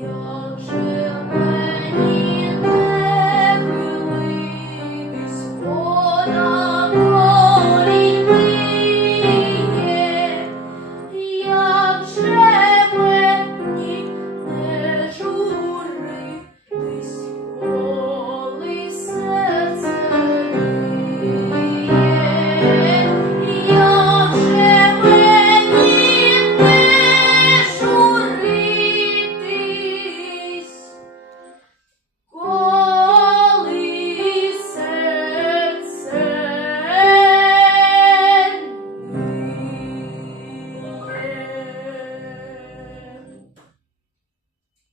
여